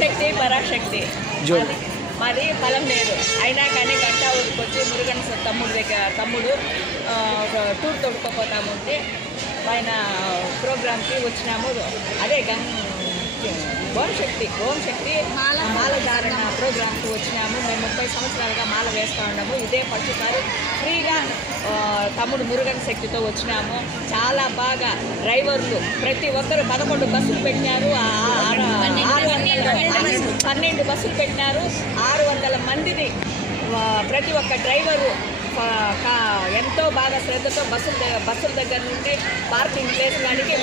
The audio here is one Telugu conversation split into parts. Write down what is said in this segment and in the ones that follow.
శక్తి పరాశక్తి మాది బలం లేదు అయినా కానీ గంటా ఊరికి వచ్చి మురుగన్ తమ్ముడు టూర్ తొడుకోపోతాముంటే ఆయన ప్రోగ్రామ్కి వచ్చినాము. అదే ఓంశక్తి మాలధారణ ప్రోగ్రామ్కి వచ్చినాము. మేము 30 సంవత్సరాలుగా మాల వేస్తూ ఉన్నాము. ఇదే ఫస్ట్సారి ఫ్రీగా తమ్ముడు మురుగన్ శక్తితో వచ్చినాము. చాలా బాగా డ్రైవర్లు ప్రతి ఒక్కరు 11 బస్సులు పెట్టినారు. 12 బస్సులు పెట్టినారు. 600 మందిని ప్రతి ఒక్క డ్రైవరు ఎంతో బాగా శ్రద్ధతో బస్సుల దగ్గర నుండి పార్కింగ్ ప్లేస్ కాడికి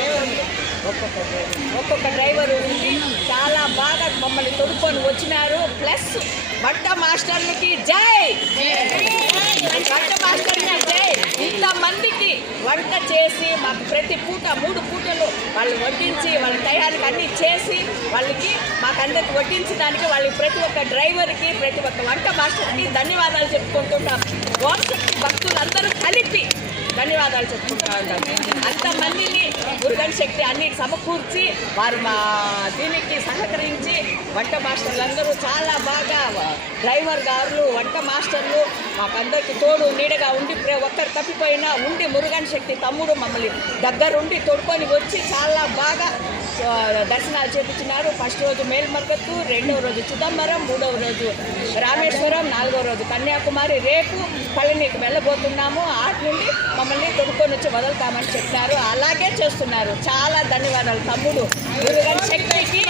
ఒక్కొక్క డ్రైవరు ఉండి చాలా బాగా మమ్మల్ని తొడుక్కొని వచ్చినారు. ప్లస్ వంట మాస్టర్లకి జై, వంట మాస్టర్లకి జై. ఇంతమందికి వంట చేసి మాకు ప్రతి పూట 3 పూటలు వాళ్ళు వడ్డించి వాళ్ళ టయానికి అన్నీ చేసి వాళ్ళకి మాకందరికి వడ్డించడానికి వాళ్ళకి ప్రతి ఒక్క డ్రైవర్కి ప్రతి ఒక్క వంట మాస్టర్కి ధన్యవాదాలు చెప్పుకుంటున్నాం. భక్తులందరూ కలిపి ధన్యవాదాలు చెప్పుకుంటా ఉంటాం. అంతమందిని మురుగన్ శక్తి అన్ని సమకూర్చి వారు మా దీనికి సహకరించి వంట మాస్టర్లందరూ చాలా బాగా డ్రైవర్ గారు వంట మాస్టర్లు మాకందరికి తోడు నీడగా ఉండి ఒక్కరు తప్పిపోయినా ఉండి మురుగన్ శక్తి తమ్ముడు మమ్మల్ని దగ్గరుండి తోడుకొని వచ్చి చాలా బాగా దర్శనాలు చేపించినారు. ఫస్ట్ రోజు మేల్మర్గత్తు, 2వ రోజు చిదంబరం, 3వ రోజు రామేశ్వరం, 4వ రోజు కన్యాకుమారి. రేపు పళనికి వెళ్ళబోతున్నాము. ఆటి నుండి మమ్మల్ని తొడుక్కొని వచ్చి వదులుతామని చెప్పినారు. అలాగే చేస్తున్నారు. చాలా ధన్యవాదాలు తమ్ముడు మురుగన్ శక్తికి,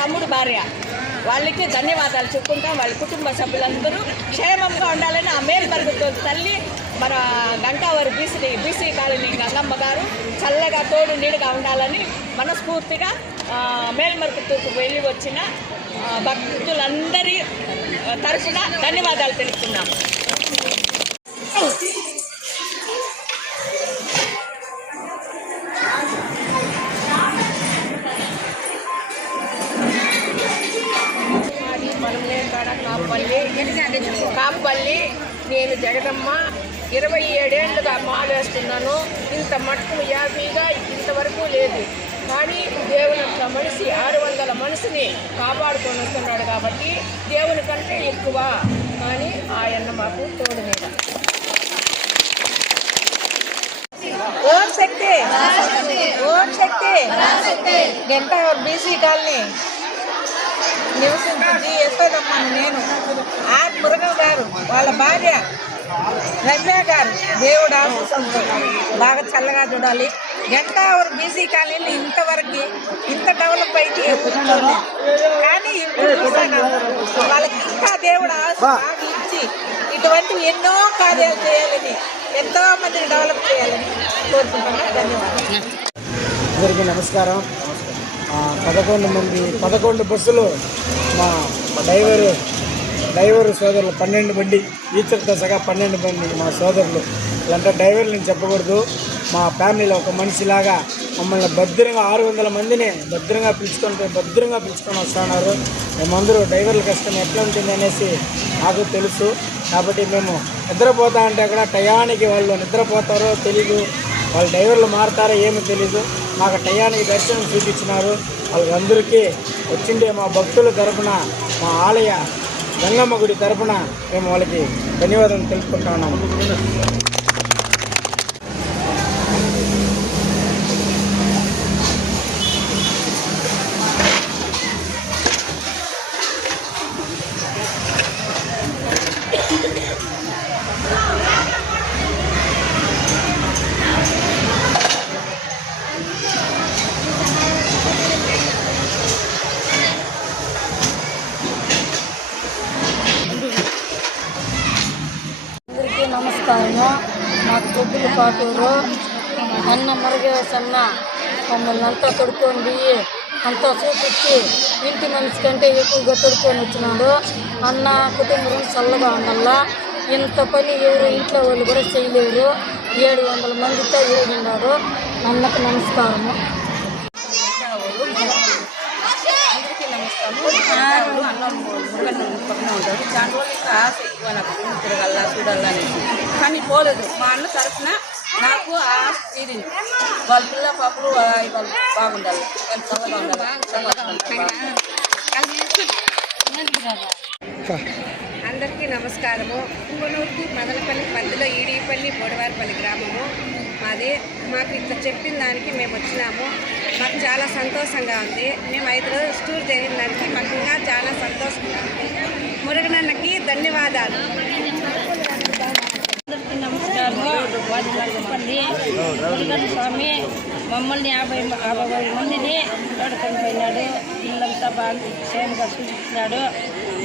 తమ్ముడు భార్య వాళ్ళకి ధన్యవాదాలు చెప్పుకుంటాం. వాళ్ళ కుటుంబ సభ్యులందరూ క్షేమంగా ఉండాలని ఆ మేల్మర్గత్తు తల్లి మన గంటావారి బీసీ కాలనీ గంగమ్మ గారు చల్లగా తోడు నీడుగా ఉండాలని మనస్ఫూర్తిగా మేల్మర్గత్తూకు వెళ్ళి వచ్చిన భక్తులందరి తరఫున ధన్యవాదాలు తెలుపుతున్నాము. కాపల్లి. నేను జగదమ్మ 27 ఏళ్ళుగా మాలేస్తున్నాను. ఇంత మట్టుకు హ్యాపీగా ఇంతవరకు లేదు. కానీ దేవుని మనిషి 600 మనిషిని కాపాడుకొని వస్తున్నాడు కాబట్టి దేవుని కంటే ఎక్కువ. కానీ ఆయన మాకు తోడు మీద. ఓం శక్తి, ఓం శక్తి. గంటావర్ బీసీ కాలనీ నివసించింది యశోదమ్మని నేను. ఆ మురుగన్ గారు వాళ్ళ భార్య రమ్య గారు దేవుడు ఆశీస్సులతో బాగా చల్లగా చూడాలి. గంటావర్ బీసీ కాలనీలు ఇంతవరకు ఇంత డెవలప్ అయితే కూర్చోండి. కానీ ఇప్పుడు చూసాను వాళ్ళకి ఇంకా దేవుడు బాగా ఇచ్చి ఇటువంటివి ఎన్నో కార్యాలు చేయాలని, ఎంతో మందిని డెవలప్ చేయాలని కోరుకుంటున్నాను. ధన్యవాదాలు. అందరికీ నమస్కారం. 11 బస్సులు మా డ్రైవరు సోదరులు 12 బండి, ఈచర్తో సగా 12 బండి మా సోదరులు. ఇలాంటి డ్రైవర్లు నేను చెప్పకూడదు. మా ఫ్యామిలీలో ఒక మనిషిలాగా మమ్మల్ని భద్రంగా 600 మందిని భద్రంగా పిలుచుకొని వస్తున్నారు. మేమందరూ డ్రైవర్ల కష్టం ఎట్లా ఉంటుంది అనేసి నాకు తెలుసు. కాబట్టి మేము నిద్రపోతా అంటే కూడా టయానికి వాళ్ళు నిద్రపోతారో తెలీదు, వాళ్ళు డ్రైవర్లు మారుతారో ఏమో తెలీదు. మాకు టయానికి దర్శనం చూపించినారు. వాళ్ళందరికీ వచ్చిండే మా భక్తుల తరఫున, మా ఆలయ గంగమ్మ గుడి తరఫున మేము వాళ్ళకి ధన్యవాదాలు తెలుపుకుంటా ఉన్నాము. నమస్కారము. మాకు సొద్దులు పాటూరు అన్న మురుగేశన్న మమ్మల్ని అంతా తొడుక్కొని పోయి అంతా చూపించి ఇంటి మనిషి కంటే ఎక్కువగా తొడుక్కొని వచ్చినాడు. అన్న కుటుంబం చల్లగా ఉండాల. ఇంత పని ఎవరు ఇంట్లో వాళ్ళు కూడా చేయలేరు. 700 మందితో ఏడున్నారు. అన్నకు నమస్కారము. మురుగన్ పక్కన ఉంటాడు. చాలా రోజులు ఆశ ఎక్కువ నాకు తిరగల్లా చూడాలని, కానీ పోలేదు. మా అన్న తరఫున నాకు ఆశ తీరింది. వాళ్ళ పిల్ల పాపలు వాళ్ళు బాగుండాలి, వాళ్ళు చల్లగా ఉండాలి. అందరికీ నమస్కారము. పుంగనూరుకు మదనపల్లి మధ్యలో ఈడిపల్లి బోడవారిపల్లి గ్రామము మాది. మాకు ఇట్లా చెప్పిన దానికి మేము వచ్చినాము. మాకు చాలా సంతోషంగా ఉంది. మేము 5 రోజులు టూర్ జరిగిన దానికి మాకు ఇంకా చాలా సంతోషంగా ఉంది. మురుగనన్నకి ధన్యవాదాలు. నమస్కారము. వాది నరసపల్లి మురుగన్ స్వామి మమ్మల్ని 50 మందిని తోడుకొని పోయినాడు. ఇల్లంతా బాగా క్షేమంగా చూపించినాడు.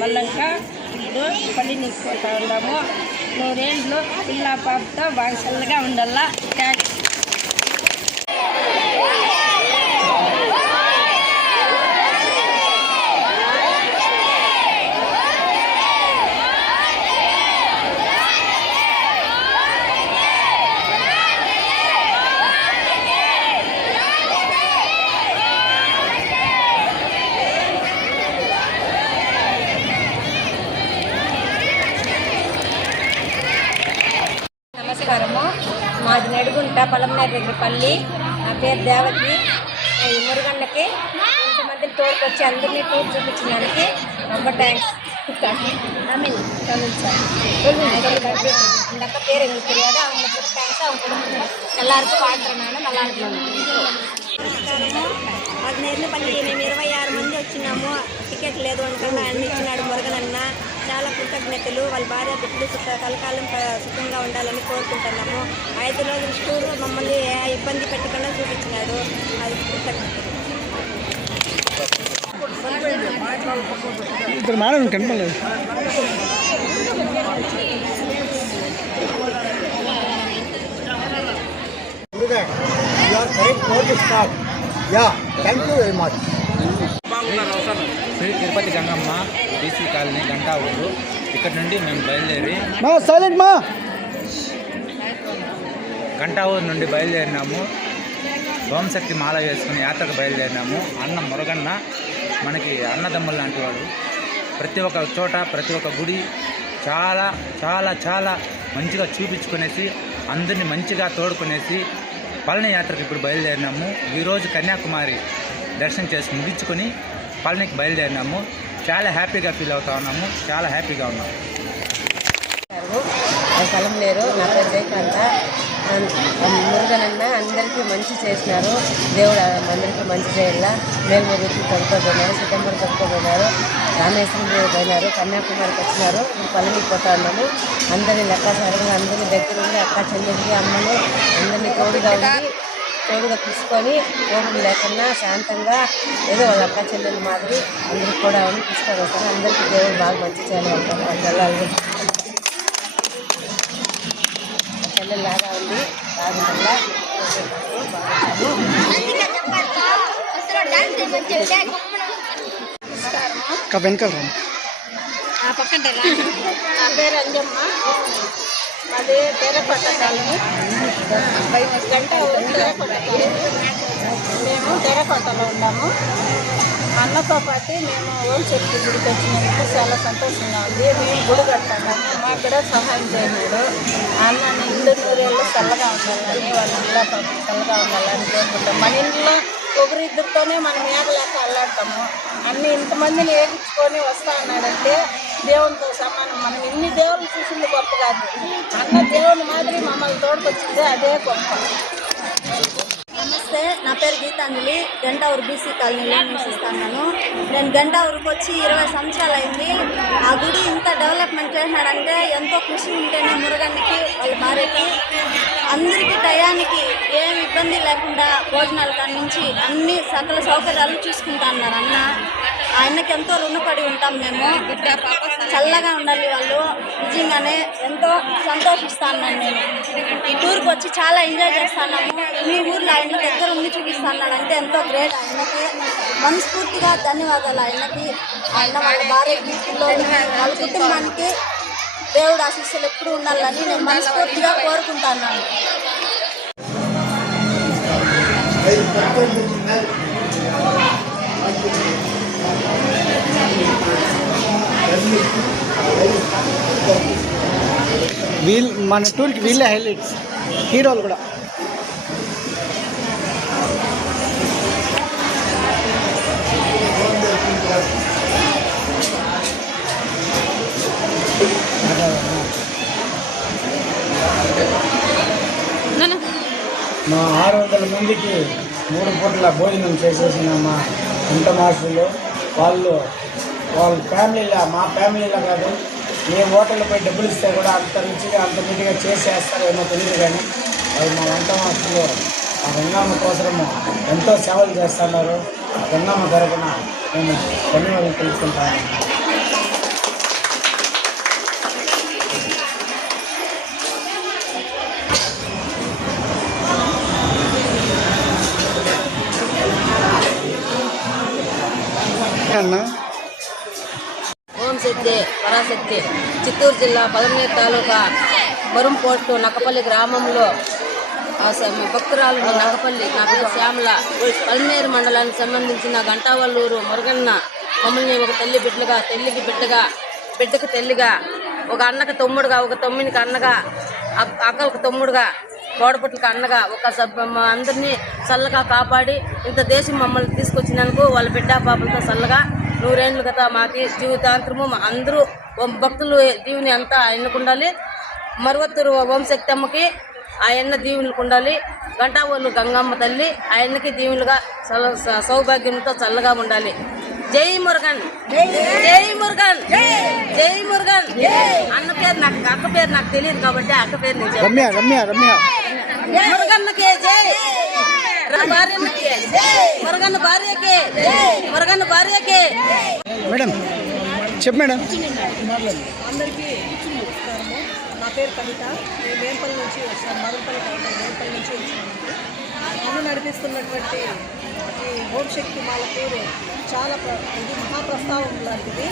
మళ్ళంకా ఇప్పుడు పల్లిని పోతా ఉన్నాము. 100 ఏళ్ళు పిల్ల పాపతో బాగా చల్లగా ఉండాలా. థ్యాంక్స్. నమస్కారము. మాది నడుగుంట పలమనేరు దగ్గర పల్లి. నా పేరు దేవకి. ఈ మురుగన్నకి ఇంతమందిని తోడుకొచ్చి అందరినీ టూర్ చూపించడానికి ரொம்ப థ్యాంక్స్. தமிழ் சார் இந்த அக்கா பேர் எங்களுக்கு தெரியாது. அவங்களுக்கு தேங்க்ஸ். அவங்க குடும்பத்தில் எல்லாருக்கும் வாழ்த்துறேன். நான் நல்லா இருக்கணும். అది నేర్లపల్లి మేము 26 మంది వచ్చినాము. టికెట్ లేదు అనుకున్నా అన్ని ఇచ్చినాడు మురుగనన్న. చాలా కృతజ్ఞతలు. వాళ్ళ భార్య బిడ్డలు కలకాలం సుఖంగా ఉండాలని కోరుకుంటున్నాము. 5 రోజుల టూరు మమ్మల్ని ఇబ్బంది పెట్టకుండా చూపించినాడు. అది కృతజ్ఞతలు. ఇద్దరు మేడం కనపడలేదు. శ్రీ తిరుపతి గంగమ్మ బీసీ కాలనీ గంటా ఊరు. ఇక్కడ నుండి మేము బయలుదేరి గంటా ఊరు నుండి బయలుదేరినాము. సోమశక్తి మాల వేసుకుని యాత్రకు బయలుదేరినాము. అన్న మురుగన్న మనకి అన్నదమ్ములు లాంటి వాడు. ప్రతి ఒక్క చోట ప్రతి ఒక్క గుడి చాలా చాలా చాలా మంచిగా చూపించుకునేసి అందరినీ మంచిగా తోడుకునేసి పళని యాత్రకు ఇప్పుడు బయలుదేరినాము. ఈరోజు కన్యాకుమారి దర్శనం చేసి ముగించుకొని పళనికి బయలుదేరినాము. చాలా హ్యాపీగా ఫీల్ అవుతా ఉన్నాము. చాలా హ్యాపీగా ఉన్నాము. పలమనేరు. నా పేరు జయకాంత. మురుగనన్న అందరికీ మంచి చేసినారు. దేవుడు అందరికీ మంచి చేయాల. మేల్మూరుకి చదువుకోబోయినారు, సితంబర్ చదువుకోబోయినారు, రామేశ్వరం పోయినారు, కన్యాకుమారికి వచ్చినారు. ఇప్పుడు పల్లెనికి పోతా ఉన్నాము. అందరినీ లెక్కాసారంగా అందరినీ దగ్గర ఉండి అక్క చెల్లెళ్ళి అమ్మను అందరినీ తోడుగా తీసుకొని కోపం లేకుండా శాంతంగా ఏదో వాళ్ళ అక్క చెల్లెలు మాదిరి అందరికి కూడా తీసుకొని వస్తారు. అందరికీ దేవుడు బాగా మంచి చేయాలంటారు. అందరూ చెల్లెలాగా ఉంది. బాగుంటుందా నా పేరు అంజమ్మ. అదే తెరకొట్ట కాలనీ. గంట తెరకొట్ట. మేము తెరకొట్టలో ఉన్నాము. అన్నతో పాటు మేము ఓం శక్తి గుడికి వచ్చినందుకు చాలా సంతోషంగా ఉంది. మేము గుడి కట్టాము. మాకు కూడా సహాయం చేయలేదు. అన్నని 100 ఏళ్ళు చల్లగా ఉండాలని, వాళ్ళ పిల్ల పాపం చల్లగా ఉండాలని కోరుకుంటాం. మన ఇంట్లో ఒకరిద్దరితోనే మనం ఏగలేక అల్లాడతాము. అన్ని ఇంతమందిని ఏగించుకొని వస్తా ఉన్నాడంటే దేవునితో సమానం. మనం ఇన్ని దేవుళ్ళు చూసింది గొప్ప కాదు. అన్న దేవుని మాదిరి మమ్మల్ని తోడుకొచ్చింది, అదే గొప్ప. నమస్తే, నా పేరు గీతాంజలి. గంటావూరు బీసీ కాలనీలో నివసిస్తున్నాను. నేను గంటావూరుకు వచ్చి 20 సంవత్సరాలు అయింది. ఆ గుడి ఇంత డెవలప్మెంట్ చేసినాడంటే ఎంతో కృషి ఉంటేనే మురుగన్నకి వాళ్ళ భార్యకి అందరికీ టయానికి ఏమి ఇబ్బంది లేకుండా భోజనాల కాడి నుంచి అన్ని సకల సౌకర్యాలు చూసుకుంటా అన్నారు అన్న. ఆయనకి ఎంతో రుణపడి ఉంటాం మేము. చల్లగా ఉండాలి వాళ్ళు. నిజంగానే ఎంతో సంతోషిస్తా అన్నాను. నేను ఈ టూర్కి వచ్చి చాలా ఎంజాయ్ చేస్తున్నాము. మీ ఊర్లో ఆయన దగ్గర ఉండి చూపిస్తున్నాడు అంటే ఎంతో గ్రేట్. ఆయనకి మనస్ఫూర్తిగా ధన్యవాదాలు. ఆయనకి, ఆయన వాళ్ళ భార్యకి, పిల్లలకి, వాళ్ళ కుటుంబానికి దేవుడు ఆశీస్సులు ఎప్పుడు ఉండాలని నేను మనస్ఫూర్తిగా కోరుకుంటున్నాను. మన టూర్కి వీళ్ళే హైలైట్స్. హీరోలు కూడా మా 600 మందికి 3 పూటల భోజనం చేసేసిన మా వంట మాస్టర్లు వాళ్ళ ఫ్యామిలీలా, మా ఫ్యామిలీలా కాదు, ఏ హోటల్పై డబ్బులు ఇస్తే కూడా అంత రుచిగా అంత నీట్గా చేసేస్తారేమో తెలియదు. కానీ వాళ్ళు మా వంట మాస్టర్లు ఆ గంగమ్మ కోసము ఎంతో సేవలు చేస్తున్నారు. ఆ గంగమ్మ తరపున మేము ధన్యవాదాలు తెలుసుకుంటాము. ఓం శక్తి పరాశక్తి చిత్తూరు జిల్లా పలమనేరు తాలూకా మరుం పోస్టు నక్కపల్లి గ్రామంలో భక్తురాలు నక్కపల్లి, నా పేరు శ్యామల, పలమనేరు మండలానికి సంబంధించిన గంటావల్లూరు మురుగన్న మమ్మల్ని ఒక తల్లి బిడ్డగా, తల్లికి బిడ్డగా, బిడ్డకు తల్లిగా, ఒక అన్నకు తమ్ముడుగా, ఒక తమ్మునికి అన్నగా, అక్కలకు తమ్ముడుగా, కోడపట్లకు అన్నగా, అందరినీ చల్లగా కాపాడి ఇంత దేశం మమ్మల్ని తీసుకొచ్చినందుకు వాళ్ళ బిడ్డ పాపలతో చల్లగా 100 ఏళ్ళు కదా మాకి జీవితాంతరము అందరూ భక్తులు దీవుని అంతా ఎన్నుకుండాలి. మరువత్తూరు ఓంశక్తి అమ్మకి ఆయన్న దీవులకు ఉండాలి. గంటావోలు గంగమ్మ తల్లి ఆయనకి దీవులుగా సౌభాగ్యంతో చల్లగా ఉండాలి. జై మురుగన్, జై మురుగన్, జై మురుగన్. అన్న పేరు నాకు, అక్క పేరు నాకు తెలియదు కాబట్టి అక్క పేరు మురుగన్నకే జై, మురుగన్న భార్యకే, మురుగన్న భార్యకే. మేడం చెప్పు మేడం. అందరికీ నమస్కారము. నా పేరు కవిత. నేను వేంపల్లి నుంచి వచ్చాను, మదనపల్లి వేంపల్లి నుంచి వచ్చాను. అమ్మ నడిపిస్తున్నటువంటి ఈ ఓంశక్తి మాల పేరు చాలా ఇది మహాప్రస్తావం లాంటిది.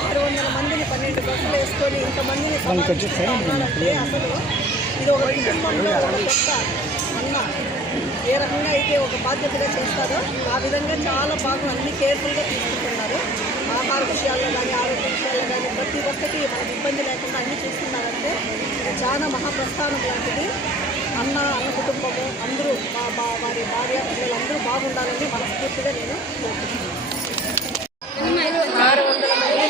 600 మందిని 12 బస్సులు వేసుకొని ఇంతమందిని సమాధానాలంటే అసలు ఇది ఒక కుటుంబంలో ఒక పెద్ద అన్న ఏ రకంగా అయితే ఒక బాధ్యతగా చేస్తారో ఆ విధంగా చాలా బాగా అన్ని కేర్ఫుల్గా తీసుకుంటున్నారు. ఆహార విషయాల్లో కానీ, ఆరోగ్య విషయాల్లో కానీ ప్రతి ఒక్కటి మనకు ఇబ్బంది లేకుండా అన్నీ చూస్తున్నారంటే చాలా మహాప్రస్థానం లాంటిది. అన్న కుటుంబము అందరూ వారి భార్య పిల్లలు అందరూ బాగుండాలని మనస్ఫూర్తిగా నేను కోరుకుంటున్నాను. 600 మందిని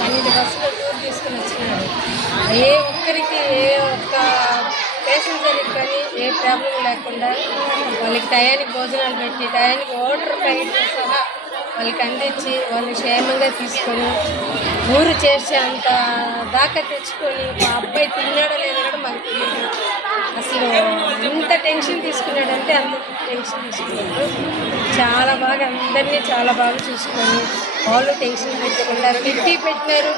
12 బస్సులు టూర్ తీసుకుని వచ్చినారు. ఏ ఒక్కరికి, ఏ ఒక్క ప్యాసింజర్కి కానీ ఏ ప్రాబ్లం లేకుండా వాళ్ళకి టయానికి భోజనాలు పెట్టి, టయానికి వాటర్ ప్యాకెట్ సహా వాళ్ళకి అందించి, వాళ్ళు క్షేమంగా తీసుకొని ఊరు చేసే అంత దాకా తెచ్చుకొని, మా అబ్బాయి తిన్నాడో లేదో కూడా మాకు తెలియదు. అసలు ఎంత టెన్షన్ తీసుకున్నాడంటే అంత టెన్షన్ తీసుకున్నాడు. చాలా బాగా అందరినీ చాలా బాగా చూసుకొని వాళ్ళు టెన్షన్ పెట్టకుండా పెట్టినారు.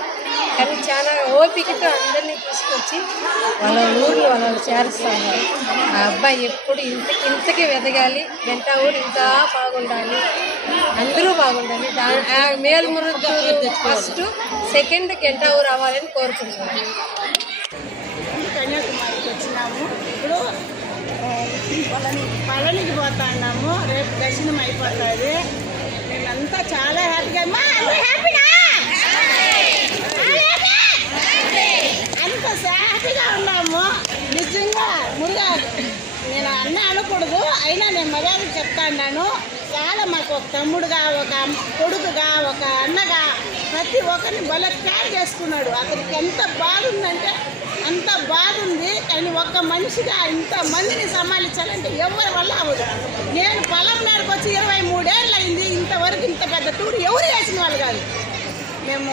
కానీ చాలా ఓపికతో అందరినీ తీసుకొచ్చి వాళ్ళ ఊరిలో వాళ్ళు చేరుస్తాను. ఆ అబ్బాయి ఎప్పుడు ఇంతకి ఎదగాలి, గంటా ఊరు ఇంకా బాగుండాలి, అందరూ బాగుండాలి. మేల్మురుగూరు ఫస్ట్, సెకండ్ గంటా ఊరు అవ్వాలని కోరుకుంటున్నాను. కన్యాకుమారికి వచ్చినాము. ఇప్పుడు పళనికి పోతా ఉన్నాము. రేపు దర్శనం అయిపోతుంది. మేమంతా చాలా హ్యాపీగా అంత హ్యాపీగా ఉన్నాము. నిజంగా మురుగా నేను అన్న అనకూడదు, అయినా నేను మర్యాద చెప్తాను. చాలా మాకు ఒక తమ్ముడుగా, ఒక కొడుకుగా, ఒక అన్నగా ప్రతి ఒక్కరిని భలే కేర్ చేసుకున్నాడు. అతనికి ఎంత బాగుందంటే అంత బాగుంది. కానీ ఒక్క మనిషిగా ఇంతమందిని సమాలించాలంటే ఎవరి వల్ల అవ్వదు. నేను పలమనేరుకు వచ్చి 23 ఏళ్ళు అయింది. ఇంతవరకు ఇంత పెద్ద టూర్ ఎవరు వేసిన వాళ్ళు కాదు. మేము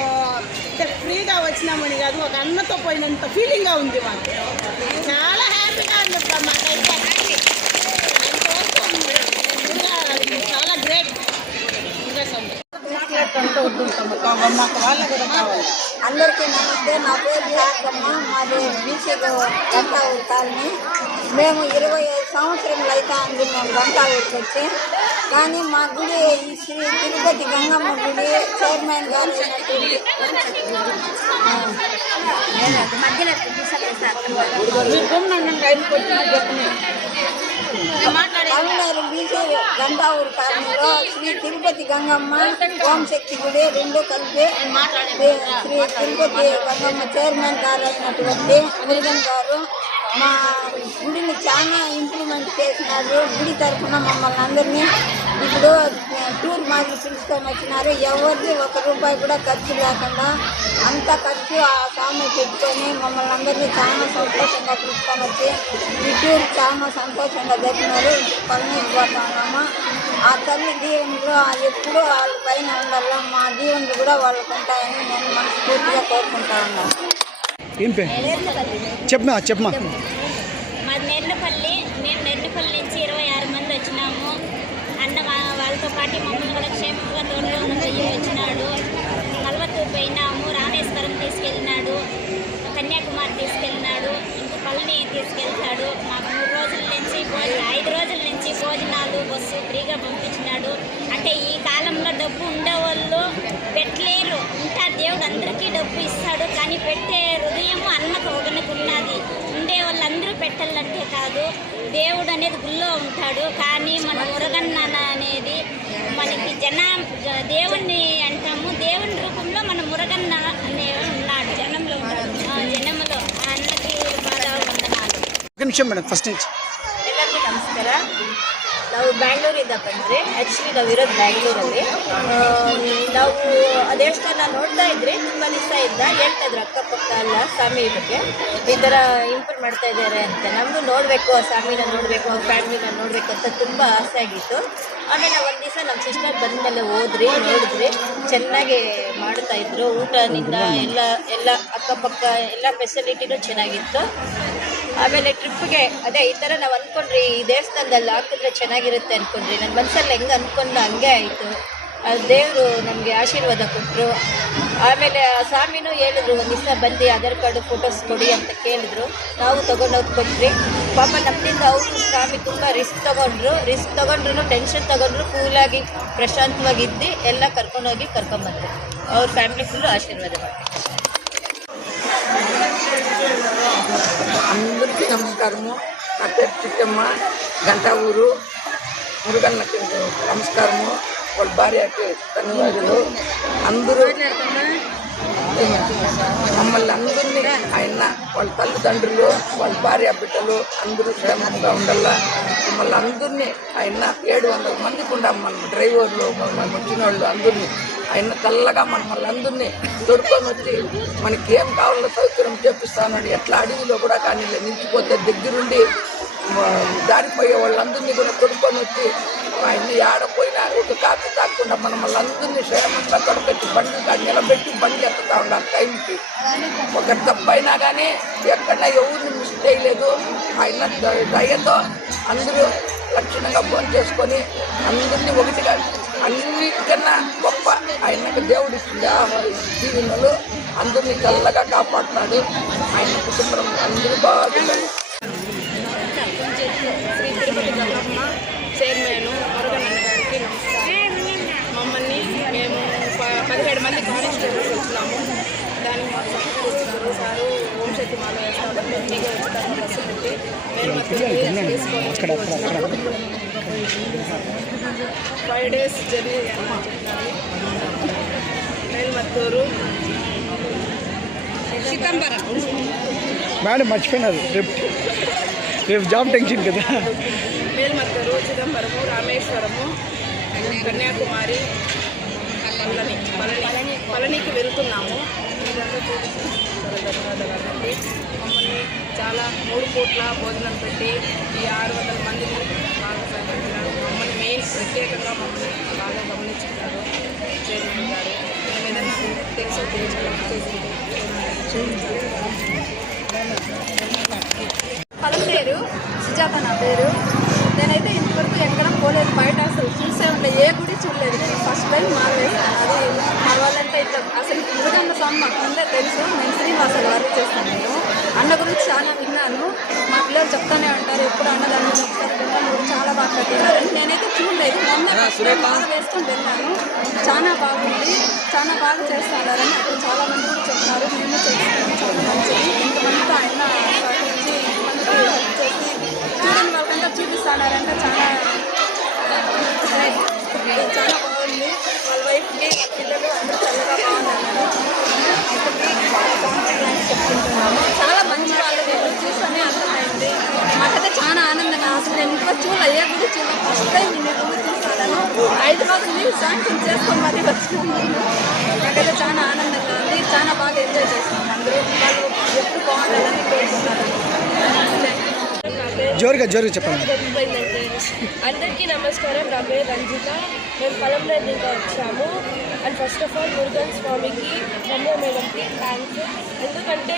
ఫ్రీగా వచ్చినామని కాదు, ఒక అన్నతో పోయినంత ఫీలింగ్గా ఉంది మాకు. చాలా హ్యాపీగా ఉంది మాకైతే. చాలా గ్రేట్. అందరికీ నమస్తే. నా పేరు కాకమ్మ. మాది బీసీ గంటావూరు కాలనీ. మేము 25 సంవత్సరములు అయితే అంది మేము గంటావూరుకి వచ్చి. కానీ మా గుడి ఈ శ్రీ తిరుపతి గంగమ్మ గుడి చైర్మన్ గారు పలమనేరు బీసీ గంటావూరు కాలనీలో శ్రీ తిరుపతి గంగమ్మ ఓంశక్తి గుడి 2 కలిపి శ్రీ తిరుపతి గంగమ్మ చైర్మన్ గారు అయినటువంటి మురుగన్ గారు మా గుడిని చాలా ఇంప్రూవ్మెంట్ చేసినారు. గుడి తరఫున మమ్మల్ని అందరినీ ఇప్పుడు టూర్ మాదిరి పిలుచుకొని వచ్చినారు. ఎవరిది ₹1 కూడా ఖర్చు లేకుండా అంత ఖర్చు ఆ స్వామి పెట్టుకొని మమ్మల్ని అందరినీ చాలా సంతోషంగా పిలుచుకొని వచ్చి ఈ టూర్ చాలా సంతోషంగా జరిపినారు. పళనికి పోతా ఉన్నాము. ఆ తల్లి దీవెనలు ఎప్పుడూ వాళ్ళ పైన ఉండాలి. మా దీవెనలు కూడా వాళ్ళకు ఉంటాయని నేను మనస్ఫూర్తిగా కోరుకుంటా ఉన్నాను. చెప్పమా మాది నెర్లపల్లి. మేము నెర్లపల్లి నుంచి 26 మంది వచ్చినాము. అన్న వాళ్ళతో పాటు మమ్మల్ని కూడా క్షేమంగా తోడుగా వచ్చినాడు. కల్వత్తూరు పోయినాము, రామేశ్వరం తీసుకెళ్ళినాడు, కన్యాకుమారి తీసుకెళ్ళినాడు, ఇంకా పళని తీసుకెళ్తాడు. మాకు 3 రోజుల నుంచి 5 రోజుల నుంచి భోజనాలు బస్సు ఫ్రీగా పంపించినాడు. అంటే ఈ కాలంలో డబ్బు ఉండేవాళ్ళు పెట్టలేరు. ఇంకా దేవుడు అందరికీ డబ్బు ఇస్తాడు, కానీ పెట్టే హృదయము అన్నకు ఒకరికి ఉన్నది. ఉండే వాళ్ళందరూ పెట్టాలంటే కాదు, దేవుడు అనేది గుళ్ళో ఉంటాడు. కానీ మన మురగన్న అనేది మనకి దేవుణ్ణి అంటాము. దేవుని రూపంలో మన మురగన్న అనేవి ఉన్నాడు, జనంలో ఉన్నాడు. జనంలో అన్నకి వందనాలు. ఒక నిమిషం మేడం, ఫస్ట్ నుంచి. ಎಲ್ಲರಿಗೂ ನಮಸ್ಕಾರ. ನಾವು ಬ್ಯಾಂಗ್ಳೂರಿಂದ ಬಂದರೆ, ಆ್ಯಕ್ಚುಲಿ ನಾವಿರೋದು ಬ್ಯಾಂಗ್ಳೂರಲ್ಲಿ. ನಾವು ಆ ದೇವಸ್ಥಾನ ನೋಡ್ತಾ ಇದ್ರೆ ತುಂಬ ದಿವಸದಿಂದ ಹೇಳ್ತಾ ಇದ್ರು ಅಕ್ಕಪಕ್ಕ ಎಲ್ಲ ಸ್ವಾಮಿ ಬಗ್ಗೆ ಈ ಥರ ಇಂಪ್ರೂವ್ ಮಾಡ್ತಾ ಇದ್ದಾರೆ ಅಂತ. ನಮಗೂ ನೋಡಬೇಕು, ಆ ಸ್ವಾಮಿನ ನೋಡಬೇಕು, ಅವ್ರ ಫ್ಯಾಮಿಲಿನ ನೋಡಬೇಕು ಅಂತ ತುಂಬ ಆಸೆ ಆಗಿತ್ತು. ಆಮೇಲೆ ಒಂದು ದಿವಸ ನಮ್ಮ ಸಿಸ್ಟರ್ ಬಂದಮೇಲೆ ನೋಡಿದ್ರಿ ಚೆನ್ನಾಗಿ ಮಾಡ್ತಾಯಿದ್ರು. ಊಟದಿಂದ ಎಲ್ಲ ಅಕ್ಕಪಕ್ಕ ಎಲ್ಲ ಫೆಸಿಲಿಟಿನೂ ಚೆನ್ನಾಗಿತ್ತು. ಆಮೇಲೆ ಟ್ರಿಪ್ಗೆ ಅದೇ ಈ ಥರ ನಾವು ಅಂದ್ಕೊಂಡ್ರಿ ಈ ದೇವಸ್ಥಾನದಲ್ಲಿ ಹಾಕಿದ್ರೆ ಚೆನ್ನಾಗಿರುತ್ತೆ ಅಂದ್ಕೊಂಡ್ರಿ. ನನ್ನ ಮನಸ್ಸಲ್ಲಿ ಹೆಂಗೆ ಅಂದ್ಕೊಂಡು ಹಂಗೆ ಆಯಿತು. ದೇವರು ನಮಗೆ ಆಶೀರ್ವಾದ ಕೊಟ್ಟರು. ಆಮೇಲೆ ಆ ಸ್ವಾಮಿನೂ ಹೇಳಿದ್ರು, ಒಂದು ದಿವಸ ಬಂದು ಆಧಾರ್ ಕಾರ್ಡು ಫೋಟೋಸ್ ಕೊಡಿ ಅಂತ ಕೇಳಿದ್ರು. ನಾವು ತೊಗೊಂಡೋಗಿ ಕೊಟ್ರಿ. ಪಾಪ ನಮ್ಮಿಂದ ಅವರು ಸ್ವಾಮಿ ತುಂಬ ರಿಸ್ಕ್ ತೊಗೊಂಡ್ರು ಟೆನ್ಷನ್ ತೊಗೊಂಡ್ರು, ಕೂಲಾಗಿ ಪ್ರಶಾಂತವಾಗಿದ್ದು ಎಲ್ಲ ಕರ್ಕೊಂಡ್ಬಂದರು. ಅವ್ರ ಫ್ಯಾಮಿಲಿ ಫುಲ್ಲು ಆಶೀರ್ವಾದ ಮಾಡಿ. అందరికీ నమస్కారము. నా పేరు చిట్టమ్మ, గంటా ఊరు. మురుగన్నకి నమస్కారము, వాళ్ళ భార్యకి ధన్యవాదాలు. అందరూ మమ్మల్ని అందరినీ ఆయన వాళ్ళ తల్లిదండ్రులు, వాళ్ళ భార్య బిడ్డలు అందరూ క్షేమంగా ఉండాలా. మమ్మల్ని అందరినీ ఆయన 700 మందికి ఉండాలి. మన డ్రైవర్లు, మనం వచ్చిన వాళ్ళు అందరినీ ఆయన చల్లగా మమ్మల్ని అందరినీ తొడుకొని వచ్చి మనకి ఏం కావాలో సౌకర్యం చేపిస్తానని. ఎట్లా అడవిలో కూడా కానీ నిలిచిపోతే దగ్గరుండి దారిపోయే వాళ్ళందరినీ కూడా తొడుకొని వచ్చి ఆయన్ని ఆడపోయినా ఒక కాపీ తాకుండా మనల్ని అందరినీ క్షేమంగా తొడపెట్టి బండి నిలబెట్టి బండి ఎత్తుతా ఉండాలి టైంకి. ఒక తప్పైనా కానీ ఎక్కడన్నా ఎవరిని మిస్ చేయలేదు. ఆయన దయతో అందరూ లక్షణంగా ఫోన్ చేసుకొని అందరినీ ఒకటిగా అన్నిటికన్నా గొప్ప ఆయనకు దేవుడు ఇచ్చింది దీవెనలు. అందరినీ చల్లగా కాపాడుతున్నాడు. ఆయన కుటుంబం అందరూ బాగుంటారు. శ్రీ తిరుపతి గంగమ్మ చైర్మన్ మురుగన్న గారికి మమ్మల్ని మేము 17 మంది కానిస్టేబుల్స్ వచ్చినాము. దానికి మాకు సహకరించారు సారు. ఓం శక్తి మాల వేస్తాడు, ఫ్రీగా ఉచితంగా బస్సు పెట్టి మేము తీసుకొని 5 days జర్నీ చెప్పినారు. మేల్మత్తూరు, చిదంబరం, మేడం మర్చిపోయినారు, రేపు జాబ్ టెన్షన్ కదా. మేల్మత్తూరు, చిదంబరము, రామేశ్వరము, కన్యాకుమారి, పళనికి వెళ్తున్నాము. ధన్యవాదాలండి. మమ్మల్ని చాలా 3 పూట్ల భోజనం పెట్టి ఈ 600 మందిని బాగా సహకరించారు. మమ్మల్ని మెయిన్ ప్రత్యేకంగా మమ్మల్ని బాగా గమనించుకున్నారు చైర్మన్ గారు. మేము ఏదైనా తెలుసు పలం పేరు సుజాత నా పేరు. నేనైతే ఇంతవరకు ఎక్కడ పోలేదు, బయట అసలు చూసే ఉండే ఏ గుడి చూడలేదు. ఫస్ట్ టైం మారేస్తాను. అది మా వాళ్ళంటే ఇట్లా అసలు మురుగన్న స్వామి మాకు ముందే తెలుసు. నేను శ్రీనివాసాలు వర్క్ చేస్తాను. నేను అన్న గురించి చాలా విన్నాను. మా పిల్లలు చెప్తానే ఉంటారు ఎప్పుడు అన్నదాన్ని ఒకసారి విన్నాను, చాలా బాగా కట్టినారని. నేనైతే చూడలేదు, మొన్న బాగా వేసుకొని వెళ్ళాను. చాలా బాగుంది, చాలా బాగా చేస్తున్నారని అక్కడ చాలా మంది కూడా చెప్తున్నారు. మేము చేస్తున్నాము, చాలా మంచిది. ఇంతమందితో ఆయన సహకరించి ఇంతమందికి హెల్ప్ చేసి చూడని వాళ్ళకంతా చూపిస్తున్నారంటే చాలా బాగుంది. వాళ్ళ వైఫ్కి పిల్లలు అందరూ చల్లగా బాగున్నారని చెప్పుకుంటున్నాము. చాలా మంచి వాళ్ళు నేను చూసుకొని అర్థమైంది. మాకైతే చాలా ఆనందంగా అసలు నేను ఇంట్లో చూడలే, ఏ గుడి చూడ ఫస్ట్ టైం నేను గుడి చూస్తాను. 5 రోజులు శాంక్షన్ చేసుకొని మరీ వచ్చినాను. నాకైతే చాలా ఆనందంగా ఉంది. చాలా బాగా ఎంజాయ్ చేస్తున్నాను. అందరూ వాళ్ళు ఎప్పుడు బాగుండాలని కోరుకుంటున్నాను. జోరుగా చెప్పండి. అందరికీ నమస్కారం. నా పేరు రంజిత. మేము పొలంలో ఇంకా వచ్చాము. And first of all Murugan స్వామికి రమ్య మేడంకి థ్యాంక్స్. ఎందుకంటే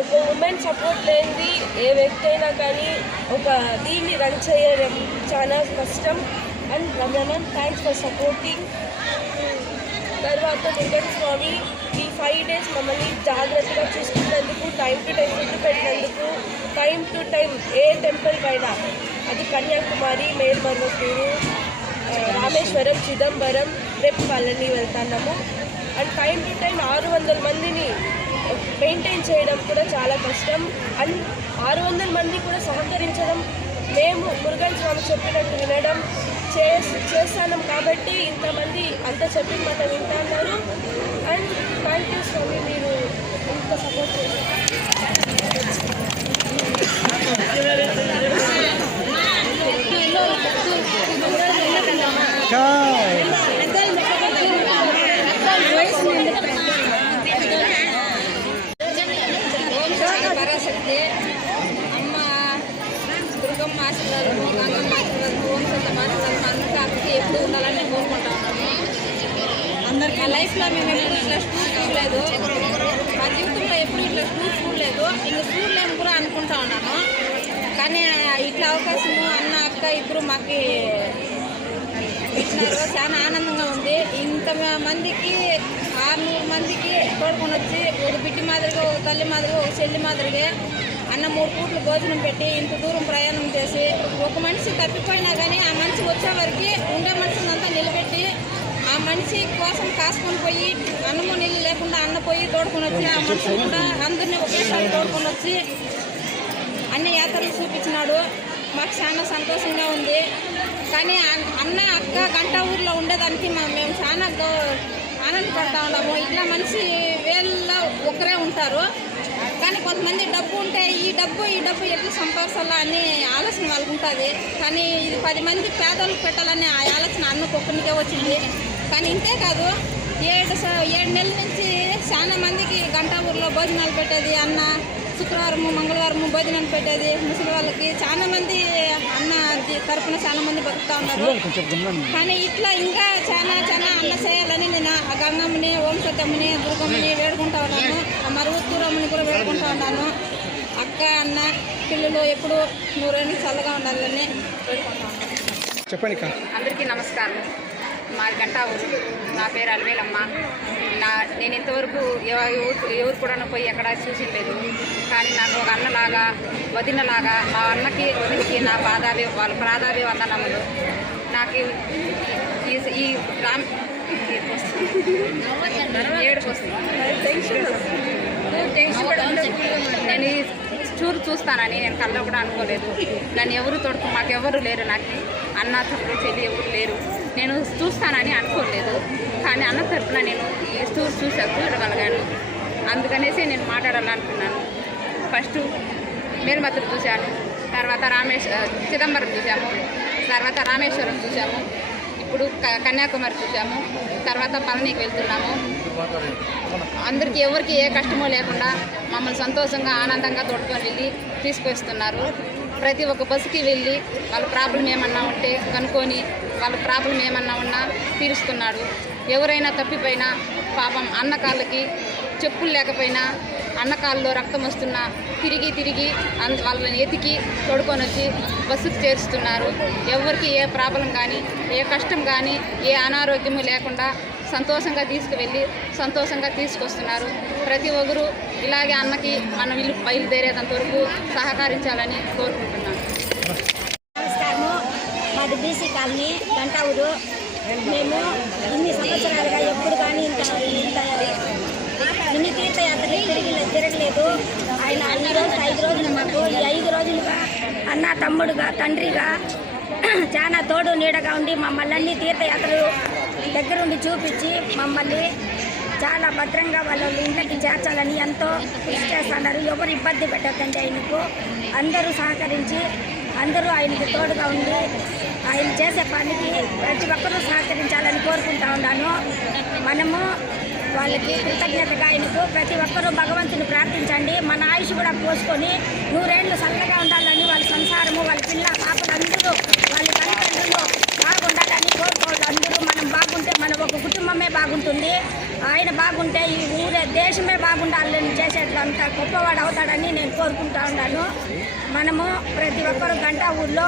ఒక ఉమెన్ సపోర్ట్ లేనిది ఏ వ్యక్తి అయినా కానీ ఒక దీన్ని రన్ చేయడం చాలా కష్టం. And Ramya ma'am thanks for supporting. తర్వాత మురుగన్ స్వామి ఈ 5 days మమ్మల్ని జాగ్రత్తగా చూసుకున్నందుకు, టైం టు టైం ఫుడ్ పెట్టినందుకు, టైం టు టైం ఏ టెంపుల్కి అయినా, అది కన్యాకుమారి, మేల్మరువత్తూరు, రామేశ్వరం, చిదంబరం, రేపు పళని వెళ్తున్నాము. అండ్ టైం టు టైం 600 మందిని మెయింటైన్ చేయడం కూడా చాలా కష్టం. అండ్ 600 మంది కూడా సహకరించడం, మేము మురుగన్ స్వామి చెప్పినట్టు వినడం చేస్తాం కాబట్టి ఇంతమంది అంత చెప్పిన మాట వింటున్నారు. అండ్ థ్యాంక్ యూ స్వామి, మీరు ఇంత సపోర్ట్ పరాశక్తి అమ్మ దుర్గమ్మ ఆశీర్వాదము, గంగమ్మ ఆశీర్వాదము, ఓం సత్యం ఆశీర్వాదము అందరికీ అక్కడికి ఎప్పుడు ఉండాలని నేను కోరుకుంటా ఉన్నాను. అందరికీ మా లైఫ్లో మేము ఎప్పుడు ఇట్లా స్కూల్ చూడలేదు, మా జీవితంలో ఎప్పుడు ఇట్లా స్కూల్ చూడలేదు, ఇంకా చూడలేము కూడా అనుకుంటా ఉన్నాను. కానీ ఇట్లా అవకాశము అన్న అక్క ఇద్దరు మాకు ఇచ్చినారు. చాలా ఆనందంగా ఉంది. ఇంతమందికి 600 మందికి తోడుకొని వచ్చి ఒక బిడ్డ మాదిరిగా, ఒక తల్లి మాదిరిగా, ఒక చెల్లి మాదిరిగా అన్న 3 పూట్లు భోజనం పెట్టి ఇంత దూరం ప్రయాణం చేసి ఒక మనిషి తప్పిపోయినా కానీ ఆ మనిషి వచ్చే వరకు ఉండే మనిషిని అంతా నిలబెట్టి ఆ మనిషి కోసం కాసుకొని పోయి అన్నము నీళ్ళు లేకుండా అన్న పోయి తోడుకొని వచ్చి ఆ మనిషిని కూడా అందరినీ ఒకేసారి తోడుకొని వచ్చి అన్ని యాత్రలు చూపించినాడు. మాకు చాలా సంతోషంగా ఉంది. కానీ అన్న అక్క గంట ఊర్లో ఉండేదానికి మేము చాలా ఆనందపడతా ఉన్నాము. ఇట్లా మనిషి వేళ్ళలో ఒకరే ఉంటారు, కానీ కొంతమంది డబ్బు ఉంటే ఈ డబ్బు ఎట్లా సంపాదించాలా అని ఆలోచన వాళ్ళకు ఉంటుంది. కానీ ఇది 10 మంది పేదలకు పెట్టాలని ఆ ఆలోచన అన్నకు ఒక్కరికే వచ్చింది. కానీ ఇంతే కాదు, 7 నెలల నుంచి చాలా మందికి గంట ఊర్లో భోజనాలు పెట్టేది అన్న. శుక్రవారము, మంగళవారము భోజనాలు పెట్టేది ముసలి వాళ్ళకి. చాలా మంది అన్న తరపున చాలా మంది బతుకుతా ఉన్నారు. కానీ ఇట్లా ఇంకా చాలా అన్న చేయాలని నేను ఆ గంగమ్మని, ఓం సత్యమ్మని, దుర్గమ్మని వేడుకుంటా ఉన్నాను. ఆ మరువత్తూరమ్మని కూడా వేడుకుంటా ఉన్నాను. అక్క అన్న పిల్లలు ఎప్పుడు 100 చల్లగా ఉండాలని వేడుకుంటా ఉన్నాను. చెప్పండి. అందరికీ నమస్కారం. మాది గంటా ఊరు. నా పేరు అలవేలమ్మ. నేను ఇంతవరకు ఎవరు కూడా పోయి ఎక్కడ చూసిలేదు. కానీ నాకు ఒక అన్నలాగా, వదినలాగా, మా అన్నకి వదిలికి నా వాళ్ళ పాదాభి వందనములు. నాకు ఈ ఏడుపు వస్తుంది. నేను ఈ టూర్ చూస్తానని నేను కళ్ళ కూడా అనుకోలేదు. నన్ను ఎవరు మాకెవరు లేరు. నాకు అన్న తరపున చెల్లి ఎవరు లేరు. నేను చూస్తానని అనుకోలేదు. కానీ అన్న తరపున నేను ఈ టూర్ చూడగలిగాను. అందుకనేసి నేను మాట్లాడాలనుకున్నాను. ఫస్ట్ మేల్మత్తూరు చూశాను, తర్వాత చిదంబరం చూసాము, తర్వాత రామేశ్వరం చూసాము, ఇప్పుడు కన్యాకుమారి చూసాము, తర్వాత పళనికి వెళ్తున్నాము. అందరికీ ఎవరికి ఏ కష్టమో లేకుండా మమ్మల్ని సంతోషంగా, ఆనందంగా తోడుకొని వెళ్ళి తీసుకొస్తున్నారు. ప్రతి ఒక్క బస్సుకి వెళ్ళి వాళ్ళ ప్రాబ్లం ఏమన్నా ఉంటే కనుక్కొని వాళ్ళ ప్రాబ్లం ఏమన్నా ఉన్నా తీరుస్తున్నాడు. ఎవరైనా తప్పిపోయినా పాపం అన్నకాళ్ళకి చెప్పులు లేకపోయినా, అన్నకాళ్ళలో రక్తం వస్తున్నా తిరిగి వాళ్ళని ఎతికి తోడుకొని వచ్చి బస్సుకు చేరుస్తున్నారు. ఎవరికి ఏ ప్రాబ్లం కానీ, ఏ కష్టం కానీ, ఏ అనారోగ్యము లేకుండా సంతోషంగా తీసుకువెళ్ళి సంతోషంగా తీసుకొస్తున్నారు. ప్రతి ఒక్కరు ఇలాగే అన్నకి మనం ఇల్లు బయలుదేరేంత వరకు సహకరించాలని కోరుకుంటున్నాను. నమస్కారము. మాది బీసీ కాలనీ గంటా ఊరు. మేము ఇన్ని సంవత్సరాలుగా ఎప్పుడు కానీ ఇన్ని తీర్థయాత్రలు తిరగలేదు. ఆయన 5 రోజులు మాకు ఈ 5 రోజులుగా అన్న తమ్ముడుగా, తండ్రిగా చాలా తోడు నీడగా ఉండి మమ్మల్ని అన్ని తీర్థయాత్రలు దగ్గరుండి చూపించి మమ్మల్ని చాలా భద్రంగా వాళ్ళ ఇంట్లోకి చేర్చాలని ఎంతో కృషి చేస్తున్నారు. ఎవరు ఇబ్బంది పెట్టద్దండి ఆయనకు. అందరూ సహకరించి అందరూ ఆయనకు తోడుగా ఉండి ఆయన చేసే పనికి ప్రతి ఒక్కరూ సహకరించాలని కోరుకుంటా ఉన్నాను. మనము వాళ్ళకి కృతజ్ఞతగా ఆయనకు ప్రతి ఒక్కరూ భగవంతుని ప్రార్థించండి. మన ఆయుష్ కూడా పోసుకొని 100 ఏళ్ళు చల్లగా ఉండాలని వాళ్ళ సంసారము, వాళ్ళ పిల్ల పాపలు అందరూ వాళ్ళ తల్లిదండ్రులు బాగుండాలని కోరుకోవాలి. అందరూ మనం బాగుంటే మన ఒక కుటుంబమే బాగుంటుంది. ఆయన బాగుంటే ఈ ఊరే దేశమే బాగుండాలని చేసేటంత గొప్పవాడు అవుతాడని నేను కోరుకుంటా ఉన్నాను. మనము ప్రతి ఒక్కరు గంట ఊళ్ళో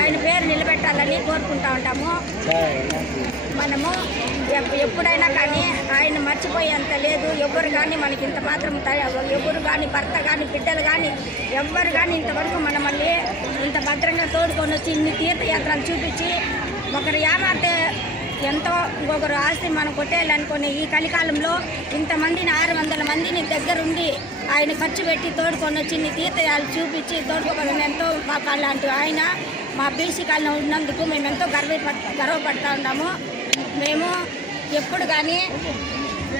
ఆయన పేరు నిలబెట్టాలని కోరుకుంటా ఉంటాము. మనము ఎప్పుడైనా కానీ ఆయన మర్చిపోయేంత లేదు. ఎవరు కానీ మనకి ఇంత మాత్రం ఎవరు కానీ భర్త కానీ బిడ్డలు కానీ ఎవ్వరు కానీ ఇంతవరకు మనల్ని ఇంత భద్రంగా తోడుకొని వచ్చి ఇన్ని తీర్థయాత్రలు చూపించి ఒకరు ఏమార్తే ఎంతో ఇంకొకరు ఆస్తి మనం కొట్టేయాలనుకునే ఈ కలికాలంలో ఇంతమందిని 600 మందిని దగ్గరుండి ఆయన ఖర్చు పెట్టి తోడుకొని వచ్చి ఇన్ని తీర్థయాలు చూపించి తోడుకోవాలని ఎంతో మాకు అలాంటి ఆయన మా బీసీ కాలంలో ఉన్నందుకు మేము ఎంతో గర్వపడుతూ ఉన్నాము. మేము ఎప్పుడు కానీ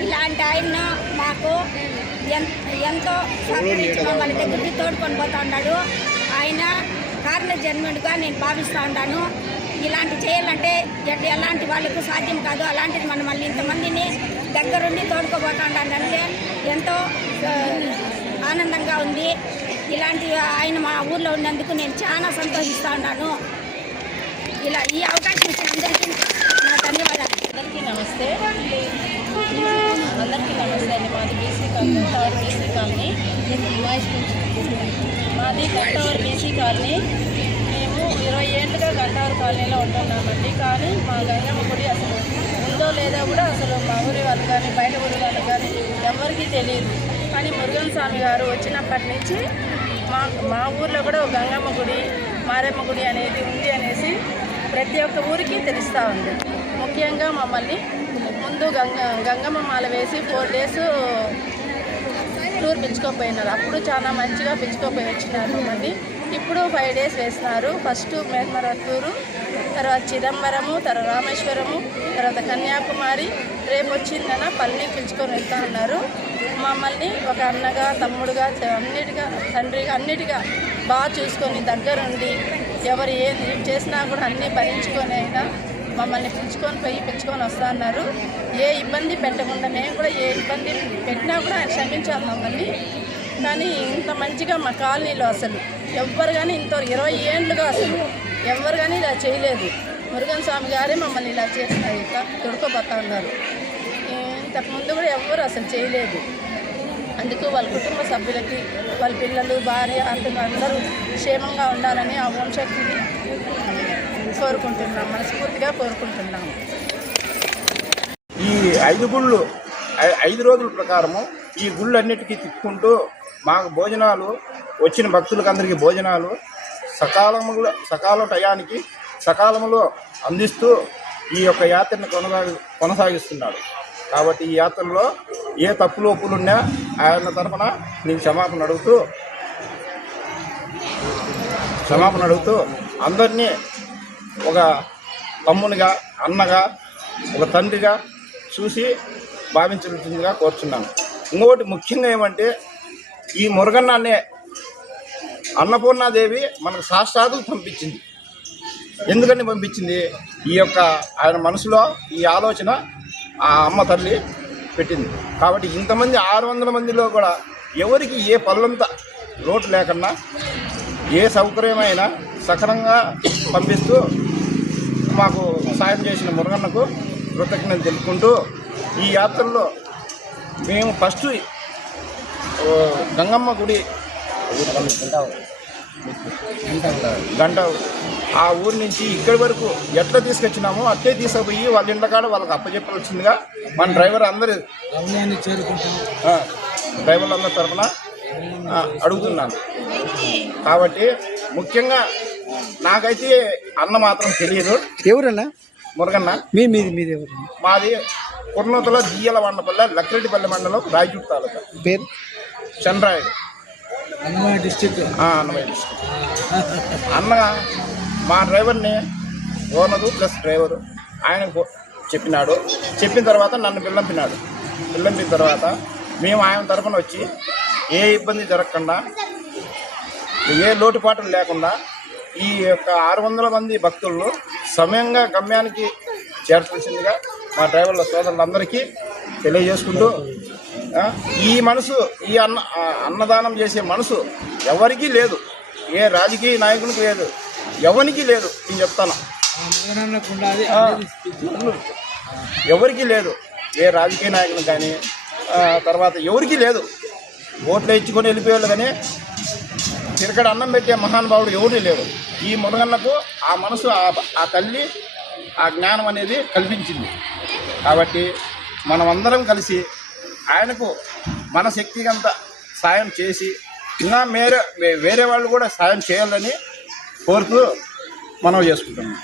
ఇలాంటి ఆయన మాకు ఎంతో సహకరించి మమ్మల్ని దగ్గరికి తోడుకొని పోతూ ఉన్నాడు. ఆయన కారణ జన్ముడిగా నేను భావిస్తూ ఉన్నాను. ఇలాంటి చేయాలంటే ఎలాంటి వాళ్ళకు సాధ్యం కాదు. అలాంటిది మనం మళ్ళీ ఇంతమందిని దగ్గరుండి తోడుకోబోతూ ఉంటానంటే ఎంతో ఆనందంగా ఉంది. ఇలాంటి ఆయన మా ఊర్లో ఉన్నందుకు నేను చాలా సంతోషిస్తూ ఉన్నాను. ఇలా ఈ అవకాశం ఇచ్చిన అందరికీ నా ధన్యవాదాలు. అందరికీ నమస్తే అండి. మాది బీసీ కాలనీ, గంటవర్ బీసీ కాలనీ. మాది గంటవర్ బీసీ కాలనీ. మేము 20 ఏళ్ళుగా గంటవర్ కాలనీలో ఉంటున్నామండి. కానీ మా గంగమ్మ గుడి అసలు ఉందో లేదో కూడా అసలు మా ఊరి వాళ్ళు కానీ బయట ఊరి వాళ్ళు కానీ ఎవరికీ తెలియదు. కానీ మురుగన్ స్వామి గారు వచ్చినప్పటి నుంచి మా ఊర్లో కూడా గంగమ్మ గుడి, మారమ్మ గుడి అనేది ఉంది అనేసి ప్రతి ఒక్క ఊరికి తెలుస్తూ ఉంది. ముఖ్యంగా మమ్మల్ని ముందు గంగమ్మ మాల వేసి 4 days టూర్ పిలుచుకోపోయినారు. అప్పుడు చాలా మంచిగా పిలుచుకోపోయి వచ్చినారు. మళ్ళీ ఇప్పుడు 5 days వేసినారు. ఫస్ట్ మేల్మరత్తూరు, తర్వాత చిదంబరము, తర్వాత రామేశ్వరము, తర్వాత కన్యాకుమారి, రేపు వచ్చిందన పల్లి పిలుచుకొని వెళ్తా ఉన్నారు. మమ్మల్ని ఒక అన్నగా, తమ్ముడుగా, అన్నిటిగా, తండ్రిగా, అన్నిటిగా బాగా చూసుకొని దగ్గరుండి ఎవరు ఏది చేసినా కూడా అన్నీ భరించుకొని అయినా మమ్మల్ని పిలుచుకొని వస్తా అన్నారు. ఏ ఇబ్బంది పెట్టకుండా మేము కూడా ఏ ఇబ్బంది పెట్టినా కూడా ఆయన క్షమించాలి మమ్మల్ని. కానీ ఇంత మంచిగా మా కాలనీలో అసలు ఎవ్వరు కానీ 20 ఏళ్ళుగా అసలు ఎవ్వరు కానీ ఇలా చేయలేదు. మురుగన్ స్వామి గారే మమ్మల్ని ఇలా చేస్తున్నారు, ఇట్లా తొడుకోబోతా ఉన్నారు. ఇంతకుముందు కూడా ఎవ్వరు అసలు చేయలేదు. అందుకు వాళ్ళ కుటుంబ సభ్యులకి, వాళ్ళ పిల్లలు, భార్య, అందరూ క్షేమంగా ఉండాలని ఆ వంశక్తిని కోరుకుంటున్నాం, మనస్ఫూర్తిగా కోరుకుంటున్నాము. ఈ 5 గుళ్ళు 5 రోజుల ప్రకారము ఈ గుళ్ళు అన్నిటికీ తిప్పుకుంటూ మాకు భోజనాలు, వచ్చిన భక్తులకు అందరికీ భోజనాలు సకాల టయానికి సకాలంలో అందిస్తూ ఈ యొక్క యాత్రను కొనసాగిస్తున్నాడు. కాబట్టి ఈ యాత్రలో ఏ తప్పులు ఒప్పులున్నా ఆయన తరఫున నేను క్షమాపణ అడుగుతూ అందరినీ ఒక తమ్మునిగా, అన్నగా, ఒక తండ్రిగా చూసి భావించవలసిందిగా కోరుచున్నాను. ఇంకొకటి ముఖ్యంగా ఏమంటే ఈ మురుగన్న అనే అన్నపూర్ణాదేవి మనకు సాక్షాత్తు పంపించింది. ఎందుకని పంపించింది? ఈ యొక్క ఆయన మనసులో ఈ ఆలోచన ఆ అమ్మ తల్లి పెట్టింది. కాబట్టి ఇంతమంది 600 మందిలో కూడా ఎవరికి ఏ పనులంతా లోటు లేకుండా ఏ సౌకర్యమైనా సక్రమంగా పంపిస్తూ మాకు సాయం చేసిన మురుగన్నకు కృతజ్ఞతలు తెలుపుకుంటూ ఈ యాత్రలో మేము ఫస్ట్ గంగమ్మ గుడి గంట ఆ ఊరి నుంచి ఇక్కడి వరకు ఎట్లా తీసుకొచ్చినామో అట్లే తీసుకుపోయి వాళ్ళ ఇంట్లో కాడ వాళ్ళకి అప్పచెప్పవలసిందిగా మన డ్రైవర్లు అందరూ తరఫున అడుగుతున్నాను. కాబట్టి ముఖ్యంగా నాకైతే అన్న మాత్రం తెలియదు. ఎవరన్నా? మురుగన్న. మీది ఎవరు? మాది కుర్నూతల దియ్యల వండపల్లె, లక్రెడ్డిపల్లి మండలం, రాయచూడు తాలూకా. పేరు? చంద్రాయుడు, అన్నమయ్య డిస్ట్రిక్ట్. అన్న మా డ్రైవర్ని ఓనరు ప్లస్ డ్రైవరు. ఆయన చెప్పినాడు. చెప్పిన తర్వాత నన్ను పిల్లంపినాడు. పిల్లంపిన తర్వాత మేము ఆయన తరఫున వచ్చి ఏ ఇబ్బంది జరగకుండా, ఏ లోటుపాట్లు లేకుండా ఈ యొక్క 600 మంది భక్తులను సమయంగా గమ్యానికి చేర్చాల్సిందిగా మా డ్రైవర్ల సోదరులందరికీ తెలియజేసుకుంటూ, ఈ మనసు, ఈ అన్నదానం చేసే మనసు ఎవరికీ లేదు, ఏ రాజకీయ నాయకునికి లేదు, ఎవరికి లేదు. నేను చెప్తాను, ఎవరికి లేదు, ఏ రాజకీయ నాయకులు కానీ తర్వాత ఎవరికి లేదు. ఓట్లు ఇచ్చుకొని వెళ్ళిపోయారు కానీ తిరగడ అన్నం పెట్టే మహానుభావుడు ఎవరు లేరు. ఈ మురుగన్నకు ఆ మనసు, ఆ తల్లి ఆ జ్ఞానం అనేది కల్పించింది. కాబట్టి మనమందరం కలిసి ఆయనకు మన శక్తిగంత సాయం చేసి ఇంకా వేరే వాళ్ళు కూడా సాయం చేయాలని కోరుతూ మనం చేసుకుంటున్నాం.